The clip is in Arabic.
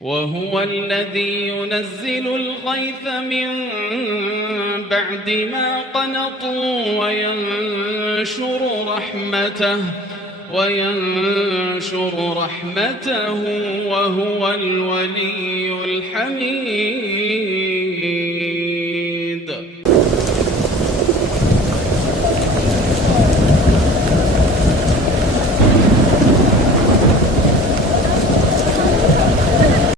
وهو الذي ينزل الغيث من بعد ما قنطوا وينشر رحمته وهو الولي الحميد.